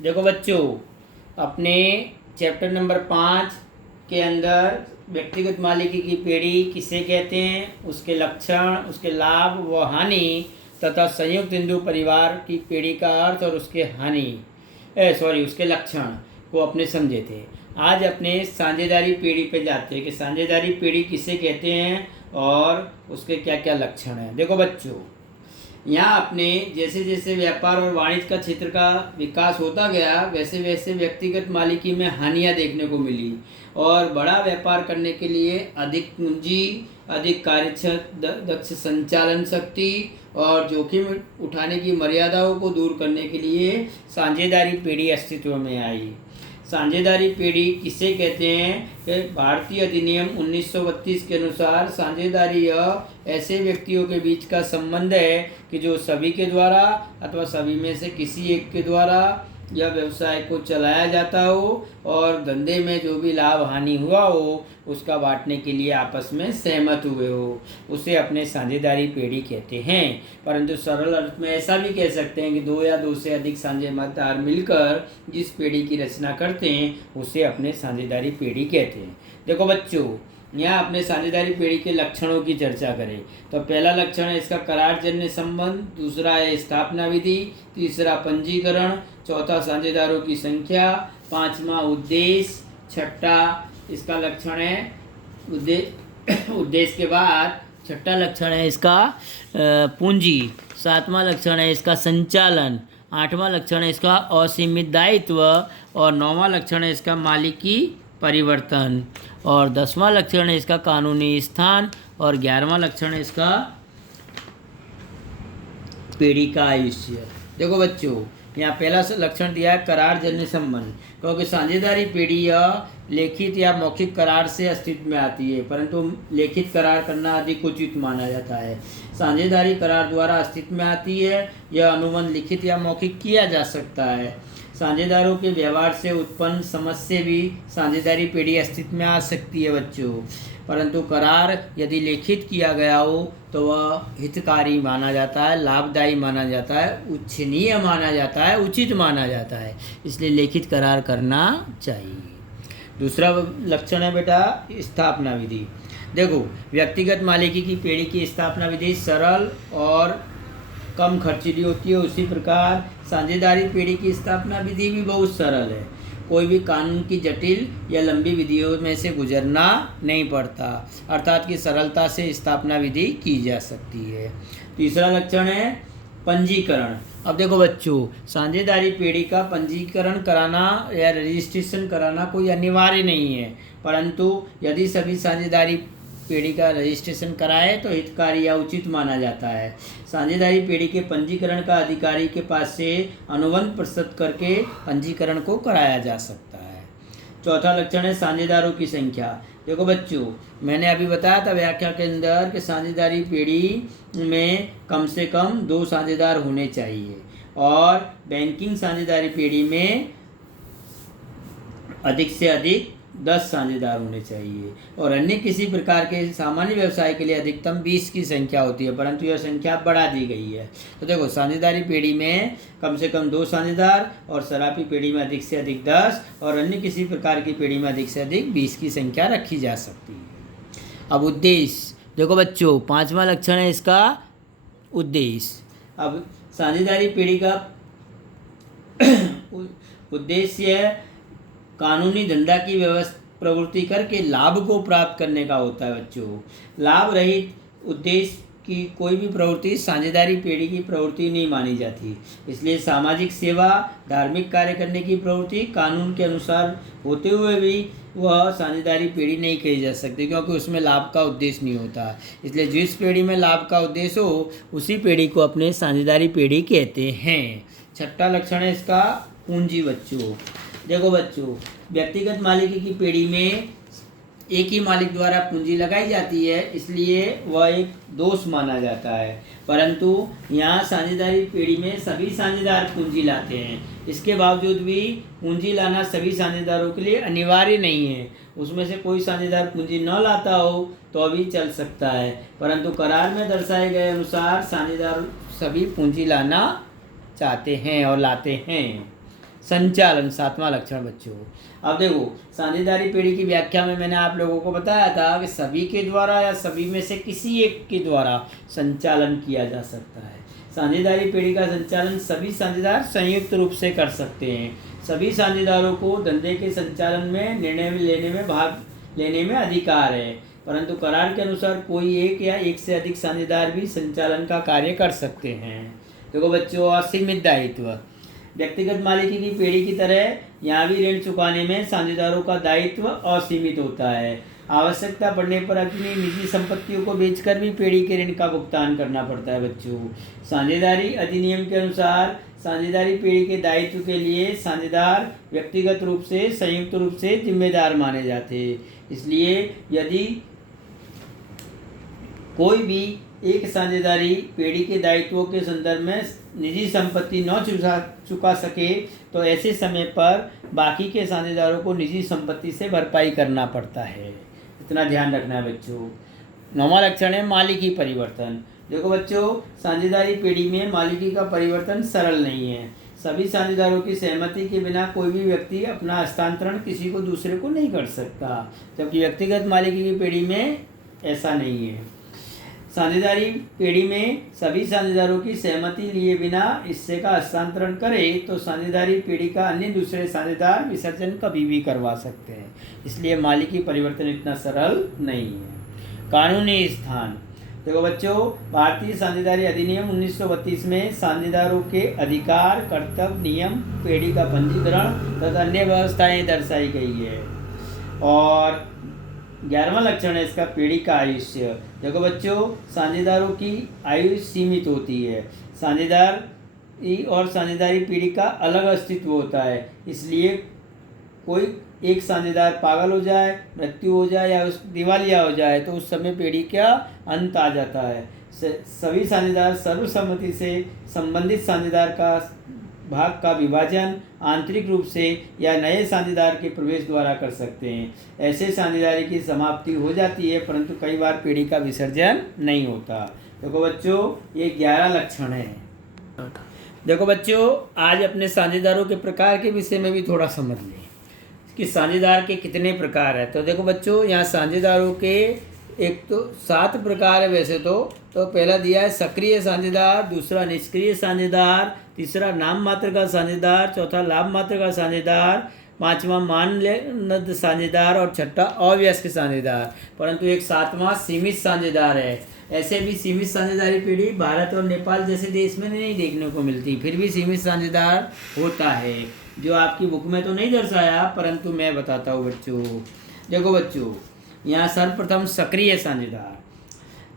देखो बच्चों, अपने चैप्टर नंबर 5 के अंदर व्यक्तिगत मालिकी की पेड़ी किसे कहते हैं, उसके लक्षण, उसके लाभ व हानि तथा संयुक्त हिंदू परिवार की पेड़ी का अर्थ और उसके उसके लक्षण को अपने समझे थे। आज अपने साझेदारी पेड़ी पे जाते हैं कि साझेदारी पेड़ी किसे कहते हैं और उसके क्या क्या लक्षण हैं। देखो बच्चों, यहाँ अपने जैसे जैसे व्यापार और वाणिज्य का क्षेत्र का विकास होता गया, वैसे वैसे व्यक्तिगत मालिकी में हानियाँ देखने को मिली और बड़ा व्यापार करने के लिए अधिक पूंजी, अधिक दक्ष संचालन शक्ति और जोखिम उठाने की मर्यादाओं को दूर करने के लिए साझेदारी पेड़ी अस्तित्व में आई। साझेदारी पेड़ी किसे कहते हैं कि भारतीय अधिनियम 1932 के अनुसार साझेदारी यह ऐसे व्यक्तियों के बीच का संबंध है कि जो सभी के द्वारा अथवा सभी में से किसी एक के द्वारा यह व्यवसाय को चलाया जाता हो और धंधे में जो भी लाभ हानि हुआ हो उसका बांटने के लिए आपस में सहमत हुए हो, उसे अपने साझेदारी पेड़ी कहते हैं। परंतु सरल अर्थ में ऐसा भी कह सकते हैं कि दो या दो से अधिक साझेदार मिलकर जिस पेड़ी की रचना करते हैं उसे अपने साझेदारी पेड़ी कहते हैं। देखो बच्चों, यहाँ अपने साझेदारी पेड़ी के लक्षणों की चर्चा करें तो पहला लक्षण है इसका करारजन्य संबंध, दूसरा है स्थापना विधि, तीसरा पंजीकरण, चौथा साझेदारों की संख्या, पांचवा उद्देश्य, छठा इसका लक्षण है उद्देश्य के बाद छठा लक्षण है इसका पूंजी, सातवां लक्षण है इसका संचालन, आठवां लक्षण है इसका असीमित दायित्व और नौवां लक्षण है इसका मालिकी परिवर्तन और 10वां लक्षण है इसका कानूनी स्थान और 11वां लक्षण है इसका पेड़ी का आयुष्य। देखो बच्चों, यहाँ पहला लक्षण दिया है करारजन्य संबंध, क्योंकि साझेदारी पेड़ी यह लिखित या मौखिक करार से अस्तित्व में आती है, परंतु लिखित करार करना अधिक उचित माना जाता है। साझेदारी करार द्वारा अस्तित्व में आती है, यह अनुबंध लिखित या मौखिक किया जा सकता है। साझेदारों के व्यवहार से उत्पन्न समझ से भी साझेदारी पेड़ी अस्तित्व में आ सकती है बच्चों, परंतु करार यदि लिखित किया गया हो तो वह हितकारी माना जाता है, लाभदायी माना जाता है, उच्छनीय माना जाता है, उचित माना जाता है, इसलिए लिखित करार करना चाहिए। दूसरा लक्षण है बेटा स्थापना विधि। देखो, व्यक्तिगत मालिकी की पेड़ी की स्थापना विधि सरल और कम खर्चीली होती है, उसी प्रकार साझेदारी पेड़ी की स्थापना विधि भी बहुत सरल है। कोई भी कानून की जटिल या लंबी विधियों में से गुजरना नहीं पड़ता, अर्थात कि सरलता से स्थापना विधि की जा सकती है। तीसरा लक्षण है पंजीकरण। अब देखो बच्चों, साझेदारी पेड़ी का पंजीकरण कराना या रजिस्ट्रेशन कराना कोई अनिवार्य नहीं है, परंतु यदि सभी साझेदारी पेड़ी का रजिस्ट्रेशन कराए तो हितकारी या उचित माना जाता है। साझेदारी पेड़ी के पंजीकरण का अधिकारी के पास से अनुबंध प्रस्तुत करके पंजीकरण को कराया जा सकता है। चौथा लक्षण है साझेदारों की संख्या। देखो बच्चों, मैंने अभी बताया था व्याख्या के अंदर कि साझेदारी पेड़ी में कम से कम 2 साझेदार होने चाहिए और बैंकिंग साझेदारी पेड़ी में अधिक से अधिक 10 साझेदार होने चाहिए और अन्य किसी प्रकार के सामान्य व्यवसाय के लिए अधिकतम 20 की संख्या होती है, परंतु यह संख्या बढ़ा दी गई है। तो देखो, साझेदारी पेड़ी में कम से कम 2 साझेदार और सराफी पेड़ी में अधिक से अधिक 10 और अन्य किसी प्रकार की पेड़ी में अधिक से अधिक 20 की संख्या रखी जा सकती है। अब उद्देश्य। देखो बच्चों, 5वां लक्षण है इसका उद्देश्य। अब साझेदारी पेड़ी का उद्देश्य कानूनी धंधा की प्रवृत्ति करके लाभ को प्राप्त करने का होता है बच्चों। लाभ रहित उद्देश्य की कोई भी प्रवृत्ति साझेदारी पेड़ी की प्रवृत्ति नहीं मानी जाती, इसलिए सामाजिक सेवा, धार्मिक कार्य करने की प्रवृत्ति कानून के अनुसार होते हुए भी वह साझेदारी पेड़ी नहीं कही जा सकती, क्योंकि उसमें लाभ का उद्देश्य नहीं होता। इसलिए जिस पेड़ी में लाभ का उद्देश्य हो उसी पेड़ी को अपने साझेदारी पेड़ी कहते हैं। छठा लक्षण है इसका पूंजी बच्चों। देखो बच्चों, व्यक्तिगत मालिकी की पेड़ी में एक ही मालिक द्वारा पूंजी लगाई जाती है, इसलिए वह एक दोष माना जाता है, परंतु यहाँ साझेदारी पेड़ी में सभी साझेदार पूंजी लाते हैं। इसके बावजूद भी पूंजी लाना सभी साझेदारों के लिए अनिवार्य नहीं है। उसमें से कोई साझेदार पूंजी न लाता हो तो भी चल सकता है, परंतु करार में दर्शाए गए अनुसार साझेदार सभी पूंजी लाना चाहते हैं और लाते हैं। संचालन, सातवां लक्षण बच्चों। अब देखो, साझेदारी पीढ़ी की व्याख्या में मैंने आप लोगों को बताया था कि सभी के द्वारा या सभी में से किसी एक के द्वारा संचालन किया जा सकता है। साझेदारी पीढ़ी का संचालन सभी साझेदार संयुक्त रूप से कर सकते हैं। सभी साझेदारों को धंधे के संचालन में निर्णय भाग लेने में अधिकार है, परंतु करार के अनुसार कोई एक या एक से अधिक साझेदार भी संचालन का कार्य कर सकते हैं। देखो बच्चों, असीमित दायित्व। व्यक्तिगत मालिकी की पीढ़ी की तरह यहाँ भी ऋण चुकाने में साझेदारों का दायित्व असीमित होता है। आवश्यकता पड़ने पर अपनी निजी संपत्तियों को बेचकर भी पीढ़ी के ऋण का भुगतान करना पड़ता है बच्चों। साझेदारी अधिनियम के अनुसार साझेदारी पीढ़ी के दायित्व के लिए साझेदार व्यक्तिगत रूप से संयुक्त रूप से जिम्मेदार माने जाते हैं। इसलिए यदि कोई भी एक साझेदारी पीढ़ी के दायित्वों के संदर्भ में निजी संपत्ति न चुका सके तो ऐसे समय पर बाकी के साझेदारों को निजी संपत्ति से भरपाई करना पड़ता है। इतना ध्यान रखना है बच्चों। नौवां लक्षण है मालिकी परिवर्तन। देखो बच्चों, साझेदारी पीढ़ी में मालिकी का परिवर्तन सरल नहीं है। सभी साझेदारों की सहमति के बिना कोई भी व्यक्ति अपना हस्तांतरण किसी को दूसरे को नहीं कर सकता, जबकि व्यक्तिगत मालिकी की पीढ़ी में ऐसा नहीं है। साझेदारी पीढ़ी में सभी साझेदारों की सहमति लिए बिना हिस्से का हस्तांतरण करे तो साझेदारी पीढ़ी का अन्य दूसरे साझेदार विसर्जन कभी भी करवा सकते हैं। इसलिए मालिकी परिवर्तन इतना सरल नहीं है। कानूनी स्थान। देखो बच्चों, भारतीय साझेदारी अधिनियम 1932 में साझेदारों के अधिकार, कर्तव्य, नियम, पीढ़ी का पंजीकरण तथा अन्य व्यवस्थाएं दर्शाई गई है। और 11वां लक्षण है इसका, पीढ़ी का आयुष्य। देखो बच्चों, साझेदारों की आयु सीमित होती है। साझेदार और साझेदारी पीढ़ी का अलग अस्तित्व होता है। इसलिए कोई एक साझेदार पागल हो जाए, मृत्यु हो जाए या दिवालिया हो जाए तो उस समय पीढ़ी का अंत आ जाता है। सभी साझेदार सर्वसम्मति से संबंधित साझेदार का भाग का विभाजन आंतरिक रूप से या नए साझेदार के प्रवेश द्वारा कर सकते हैं। ऐसे साझेदारी की समाप्ति हो जाती है, परंतु कई बार पीढ़ी का विसर्जन नहीं होता। देखो बच्चों, ये 11 लक्षण है। देखो बच्चों, आज अपने साझेदारों के प्रकार के विषय में भी थोड़ा समझ लें कि साझेदार के कितने प्रकार है। तो देखो बच्चों, यहाँ साझेदारों के एक तो 7 प्रकार है वैसे तो पहला दिया है सक्रिय साझेदार, दूसरा निष्क्रिय साझेदार, तीसरा नाम मात्र का साझेदार, चौथा लाभ मात्र का साझेदार, पांचवा मानद साझेदार और छठा अवयस्क साझेदार। परंतु एक 7वां सीमित साझेदार है। ऐसे भी सीमित साझेदारी पीढ़ी भारत और नेपाल जैसे देश में नहीं देखने को मिलती, फिर भी सीमित साझेदार होता है, जो आपकी बुक में तो नहीं दर्शाया परंतु मैं बताता हूँ बच्चों। देखो बच्चों, यहाँ सर्वप्रथम सक्रिय साझेदार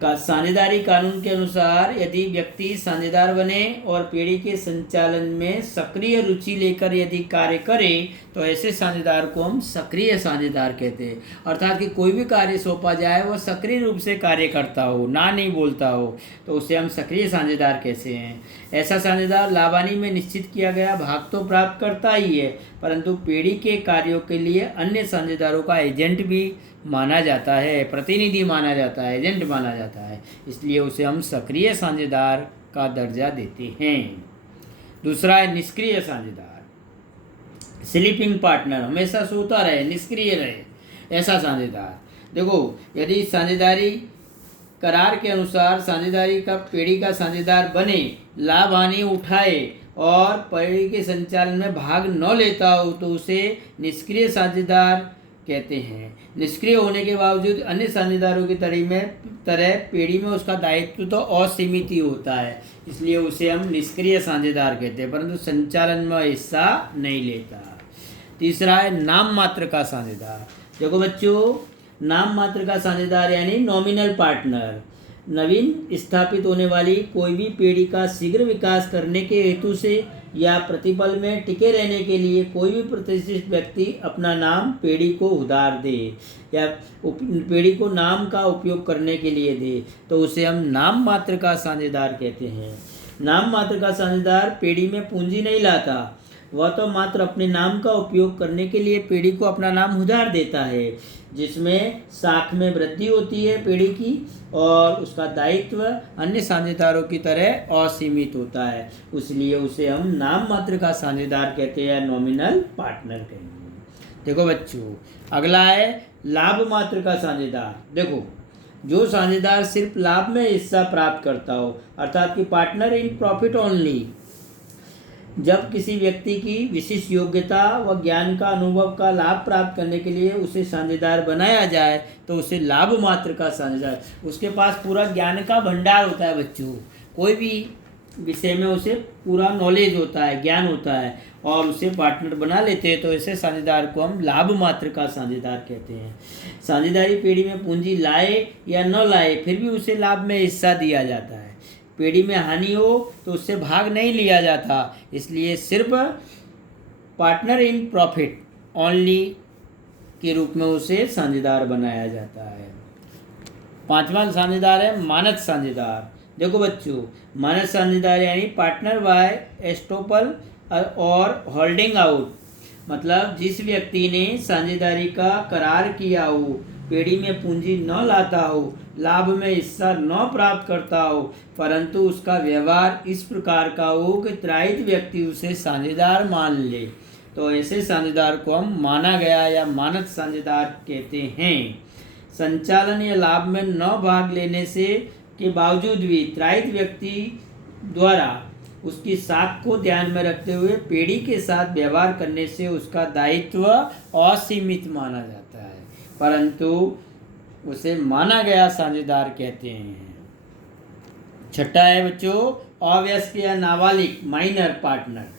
का साझेदारी कानून के अनुसार यदि व्यक्ति साझेदार बने और पीढ़ी के संचालन में सक्रिय रुचि लेकर यदि कार्य करे तो ऐसे साझेदार को हम सक्रिय साझेदार कहते हैं। अर्थात कि कोई भी कार्य सौंपा जाए वो सक्रिय रूप से कार्य करता हो, ना नहीं बोलता हो, तो उसे हम सक्रिय साझेदार कहते हैं। ऐसा साझेदार लाभानी में निश्चित किया गया भाग तो प्राप्त करता ही है, परंतु पीढ़ी के कार्यों के लिए अन्य साझेदारों का एजेंट भी माना जाता है, प्रतिनिधि माना जाता है, एजेंट माना जाता है। इसलिए उसे हम सक्रिय साझेदार का दर्जा देते हैं। दूसरा है निष्क्रिय साझेदार, स्लीपिंग पार्टनर, हमेशा सोता रहे, निष्क्रिय रहे, ऐसा साझेदार। देखो, यदि साझेदारी करार के अनुसार साझेदारी का पीढ़ी का साझेदार बने, लाभ हानि उठाए और पीढ़ी के संचालन में भाग न लेता हो तो उसे निष्क्रिय साझेदार कहते हैं। निष्क्रिय होने के बावजूद अन्य साझेदारों की तरह पीढ़ी में उसका दायित्व तो असीमित ही होता है, इसलिए उसे हम निष्क्रिय साझेदार कहते हैं, परंतु संचालन में हिस्सा नहीं लेता। तीसरा है नाम मात्र का साझेदार। देखो बच्चों, नाम मात्र का साझेदार यानी नॉमिनल पार्टनर, नवीन स्थापित होने वाली कोई भी पीढ़ी का शीघ्र विकास करने के हेतु से या प्रतिपल में टिके रहने के लिए कोई भी प्रतिष्ठित व्यक्ति अपना नाम पीढ़ी को उधार दे या पीढ़ी को नाम का उपयोग करने के लिए दे तो उसे हम नाम मात्र का साझेदार कहते हैं। नाम मात्र का साझेदार पीढ़ी में पूंजी नहीं लाता वह तो मात्र अपने नाम का उपयोग करने के लिए पीढ़ी को अपना नाम उधार देता है, जिसमें साख में वृद्धि होती है पीढ़ी की, और उसका दायित्व अन्य साझेदारों की तरह असीमित होता है, इसलिए उसे हम नाम मात्र का साझेदार कहते हैं, नॉमिनल पार्टनर कहेंगे। देखो बच्चों, अगला है लाभ मात्र का साझेदार। देखो, जो साझेदार सिर्फ लाभ में हिस्सा प्राप्त करता हो, अर्थात कि पार्टनर इन प्रॉफिट ओनली। जब किसी व्यक्ति की विशिष्ट योग्यता व ज्ञान का अनुभव का लाभ प्राप्त करने के लिए उसे साझेदार बनाया जाए तो उसे लाभ मात्र का साझेदार, उसके पास पूरा ज्ञान का भंडार होता है बच्चों, कोई भी विषय में उसे पूरा नॉलेज होता है, ज्ञान होता है, और उसे पार्टनर बना लेते हैं, तो ऐसे साझेदार को हम लाभ मात्र का साझेदार कहते हैं। साझेदारी पीढ़ी में पूंजी लाए या न लाए फिर भी उसे लाभ में हिस्सा दिया जाता है। पीढ़ी में हानि हो तो उससे भाग नहीं लिया जाता, इसलिए सिर्फ पार्टनर इन प्रॉफिट ओनली के रूप में उसे साझेदार बनाया जाता है। पांचवा साझेदार है मानद साझेदार। देखो बच्चों, मानद साझेदार यानी पार्टनर बाय एस्टोपल और होल्डिंग आउट, मतलब जिस व्यक्ति ने साझेदारी का करार किया हो, पीढ़ी में पूंजी न लाता हो, लाभ में हिस्सा न प्राप्त करता हो, परंतु उसका व्यवहार इस प्रकार का हो कि त्रायित व्यक्ति उसे साझेदार मान ले, तो ऐसे साझेदार को हम माना गया या मानद साझेदार कहते हैं। संचालन या लाभ में न भाग लेने से के बावजूद भी त्रायित व्यक्ति द्वारा उसकी साख को ध्यान में रखते हुए पीढ़ी के साथ व्यवहार करने से उसका दायित्व असीमित माना जाता है, परंतु उसे माना गया साझेदार कहते हैं। छठा है बच्चों अवयस्क या नाबालिग माइनर पार्टनर।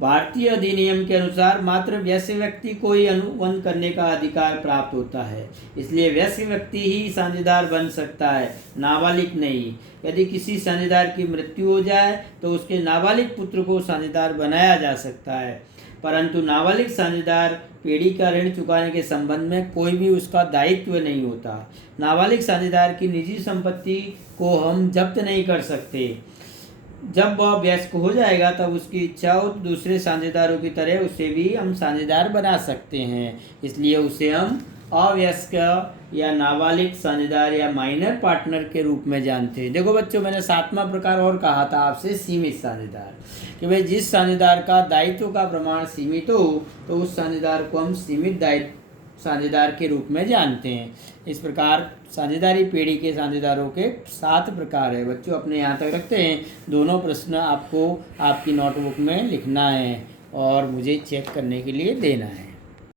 भारतीय अधिनियम के अनुसार मात्र वयस्क व्यक्ति को ही अनुबंध करने का अधिकार प्राप्त होता है, इसलिए वयस्क व्यक्ति ही साझेदार बन सकता है, नाबालिग नहीं। यदि किसी साझेदार की मृत्यु हो जाए तो उसके नाबालिग पुत्र को साझेदार बनाया जा सकता है, परंतु नाबालिग साझेदार पीढ़ी का ऋण चुकाने के संबंध में कोई भी उसका दायित्व नहीं होता। नाबालिग साझेदार की निजी संपत्ति को हम जब्त नहीं कर सकते। जब वह वयस्क हो जाएगा तब उसकी इच्छा हो तो दूसरे साझेदारों की तरह उसे भी हम साझेदार बना सकते हैं, इसलिए उसे हम अवयस्क या नाबालिग साझेदार या माइनर पार्टनर के रूप में जानते हैं। देखो बच्चों, मैंने सातवां प्रकार और कहा था आपसे सीमित साझेदार, कि भाई जिस साझेदार का दायित्व का प्रमाण सीमित हो तो उस साझेदार को हम सीमित दायित्व साझेदार के रूप में जानते हैं। इस प्रकार साझेदारी पीढ़ी के साझेदारों के 7 प्रकार है। बच्चों अपने यहाँ तक रखते हैं। दोनों प्रश्न आपको आपकी नोटबुक में लिखना है और मुझे चेक करने के लिए देना है।